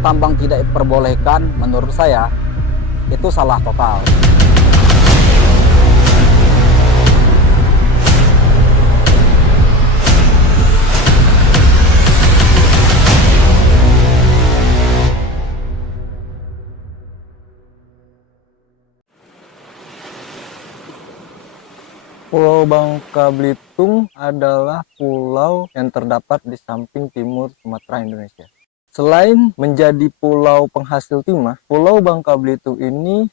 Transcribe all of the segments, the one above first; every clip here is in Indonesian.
tambang tidak diperbolehkan, menurut saya itu salah total. Pulau Bangka Belitung adalah pulau yang terdapat di samping timur Sumatera, Indonesia. Selain menjadi pulau penghasil timah, Pulau Bangka Belitung ini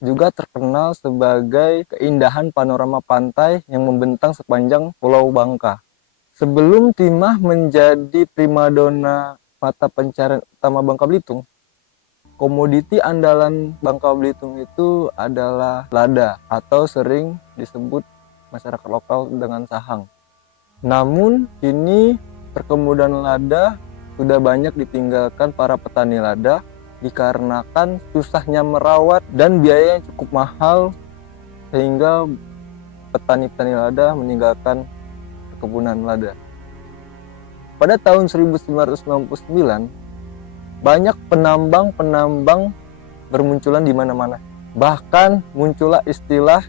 juga terkenal sebagai keindahan panorama pantai yang membentang sepanjang Pulau Bangka. Sebelum timah menjadi primadona mata pencarian utama Bangka Belitung, komoditi andalan Bangka Belitung itu adalah lada atau sering disebut masyarakat lokal dengan sahang. Namun kini perkebunan lada sudah banyak ditinggalkan para petani lada dikarenakan susahnya merawat dan biaya yang cukup mahal sehingga petani-petani lada meninggalkan perkebunan lada. Pada tahun 1999 banyak penambang-penambang bermunculan di mana-mana. Bahkan muncullah istilah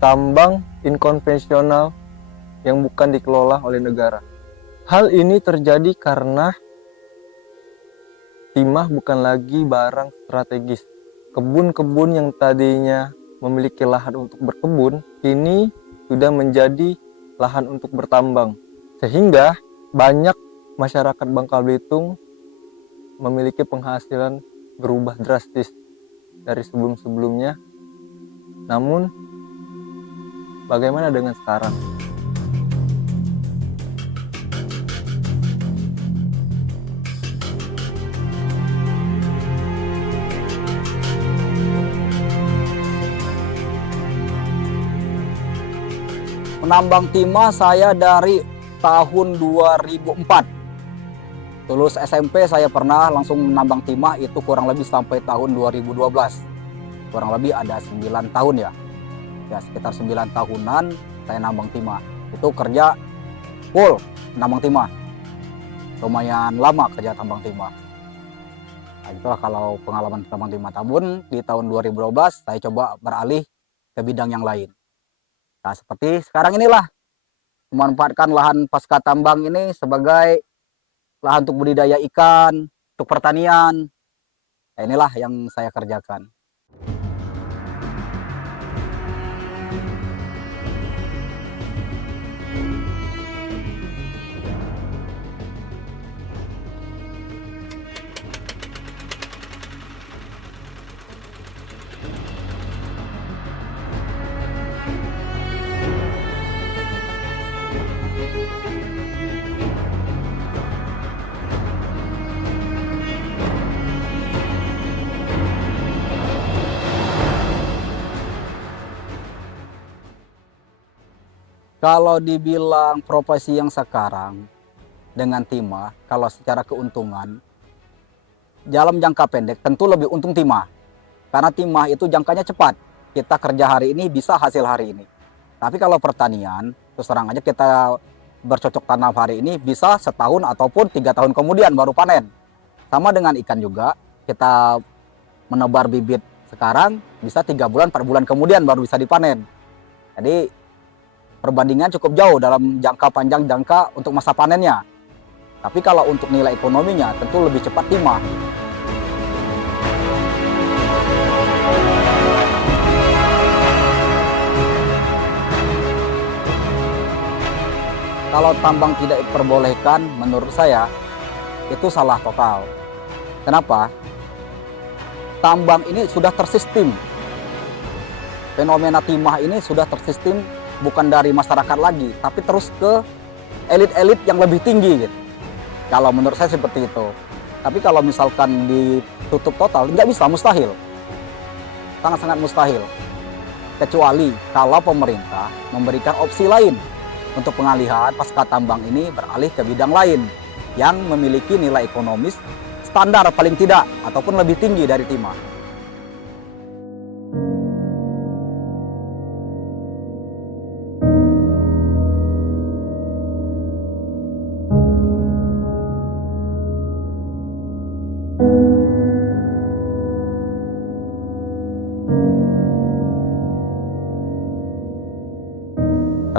tambang inkonvensional yang bukan dikelola oleh negara. Hal ini terjadi karena timah bukan lagi barang strategis. Kebun-kebun yang tadinya memiliki lahan untuk berkebun, kini sudah menjadi lahan untuk bertambang. Sehingga banyak masyarakat Bangka Belitung memiliki penghasilan berubah drastis dari sebelum-sebelumnya. Namun, bagaimana dengan sekarang? Menambang timah saya dari tahun 2004. Lulus SMP saya pernah langsung menambang timah, itu kurang lebih sampai tahun 2012. Kurang lebih ada 9 tahun ya. Ya sekitar 9 tahunan saya nambang timah. Itu kerja full nambang timah. Lumayan lama kerja tambang timah. Nah, itulah kalau pengalaman tambang timah. Namun di tahun 2012 saya coba beralih ke bidang yang lain. Nah, seperti sekarang inilah, memanfaatkan lahan pasca tambang ini sebagai lahan untuk budidaya ikan, untuk pertanian. Nah, inilah yang saya kerjakan. Kalau dibilang profesi yang sekarang dengan timah, kalau secara keuntungan, dalam jangka pendek tentu lebih untung timah. Karena timah itu jangkanya cepat. Kita kerja hari ini bisa hasil hari ini. Tapi kalau pertanian, terus terang aja kita bercocok tanam hari ini bisa setahun ataupun 3 tahun kemudian baru panen. Sama dengan ikan juga, kita menebar bibit sekarang bisa 3 bulan, 4 bulan kemudian baru bisa dipanen. Jadi perbandingan cukup jauh dalam jangka panjang jangka untuk masa panennya. Tapi kalau untuk nilai ekonominya tentu lebih cepat timah. Kalau tambang tidak diperbolehkan, menurut saya itu salah total. Kenapa? Tambang ini sudah tersistem. Fenomena timah ini sudah tersistem bukan dari masyarakat lagi, tapi terus ke elit-elit yang lebih tinggi gitu. Kalau menurut saya seperti itu. Tapi kalau misalkan ditutup total, nggak bisa, mustahil. Sangat-sangat mustahil. Kecuali kalau pemerintah memberikan opsi lain untuk pengalihan pasca tambang ini beralih ke bidang lain yang memiliki nilai ekonomis standar paling tidak ataupun lebih tinggi dari timah.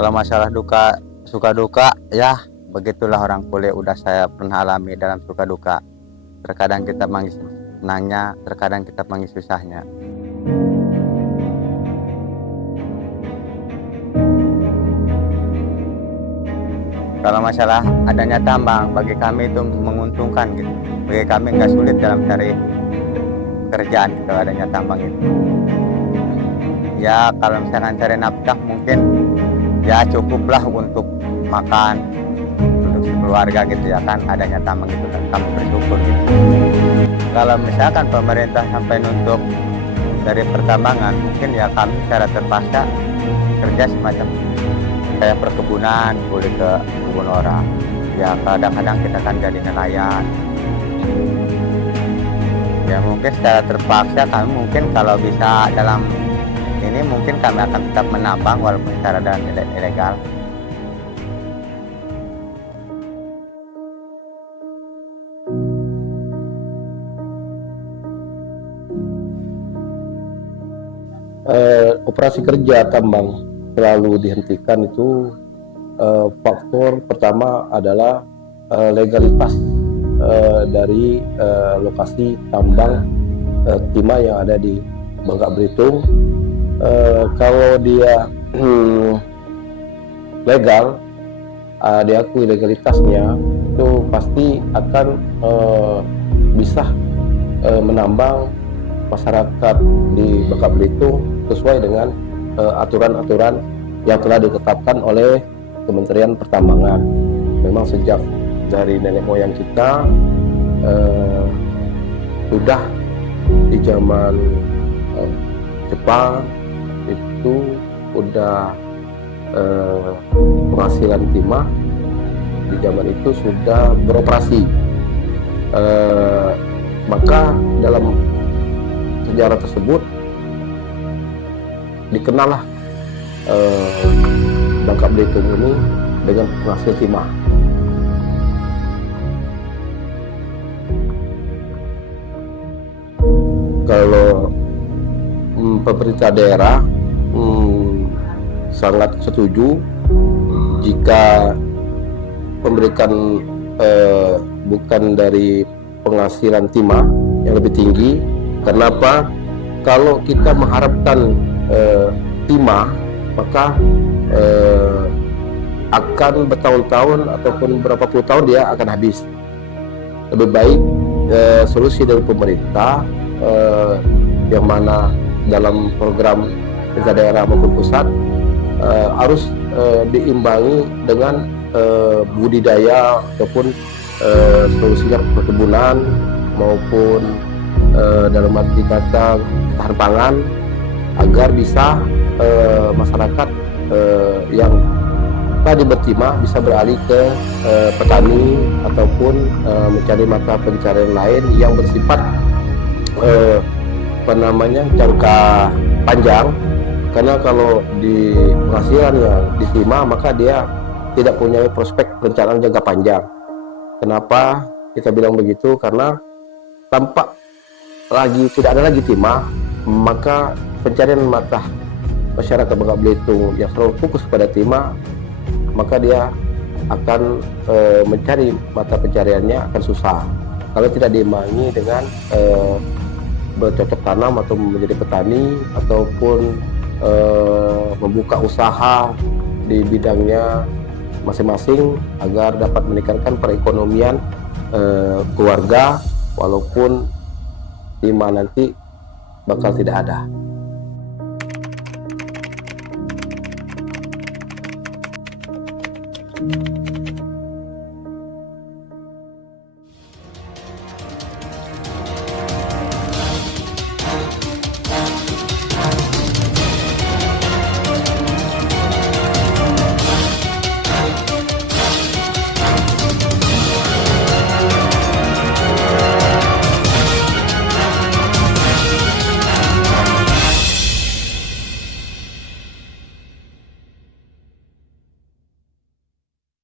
Kalau masalah duka, suka duka, ya begitulah orang kuliah, udah saya pernah alami dalam suka duka. Terkadang kita manggis senangnya, terkadang kita manggis susahnya. Kalau masalah adanya tambang, bagi kami itu menguntungkan gitu. Bagi kami nggak sulit dalam cari pekerjaan gitu, adanya tambang itu. Ya kalau misalkan cari nafkah mungkin ya cukuplah untuk makan, untuk sekeluarga gitu ya kan, adanya tambang itu kan kami bersyukur gitu. Kalau misalkan pemerintah sampai nuntut dari pertambangan, mungkin ya kami secara terpaksa kerja semacam kayak perkebunan, boleh ke kebun orang. Ya kadang-kadang kita kan jadi nelayan. Ya mungkin secara terpaksa kami mungkin kalau bisa dalam ini mungkin kami akan tetap menambang walaupun secara dan ilegal. Operasi kerja tambang selalu dihentikan itu faktor pertama adalah legalitas dari lokasi tambang timah yang ada di Bangka Belitung. Kalau dia legal, diakui legalitasnya, itu pasti akan bisa menambang masyarakat di Bangka Belitung sesuai dengan aturan-aturan yang telah ditetapkan oleh Kementerian Pertambangan. Memang sejak dari nenek moyang kita sudah di zaman Jepang itu udah penghasilan timah di zaman itu sudah beroperasi. Maka dalam sejarah tersebut dikenallah Bangka Belitung ini dengan penghasil timah. Kalau pemerintah daerah sangat setuju jika memberikan bukan dari penghasilan timah yang lebih tinggi. Kenapa? Kalau kita mengharapkan timah, maka akan bertahun-tahun ataupun berapa puluh tahun dia akan habis. Lebih baik solusi dari pemerintah yang mana dalam program pemerintah daerah maupun pusat harus diimbangi dengan budidaya ataupun solusinya perkebunan maupun dalam arti kata ketahanan pangan, agar bisa masyarakat yang tadi bertimah bisa beralih ke petani ataupun mencari mata pencarian lain yang bersifat jangka panjang. Karena kalau di penghasilan yang ditimah maka dia tidak punya prospek perencanaan jangka panjang. Kenapa kita bilang begitu? Karena tampak tidak ada lagi timah, maka pencarian mata masyarakat Bangka Belitung yang selalu fokus pada timah, maka dia akan mencari mata pencariannya akan susah kalau tidak diimbangi dengan bercocok tanam atau menjadi petani ataupun membuka usaha di bidangnya masing-masing agar dapat meningkatkan perekonomian keluarga walaupun timah nanti bakal tidak ada.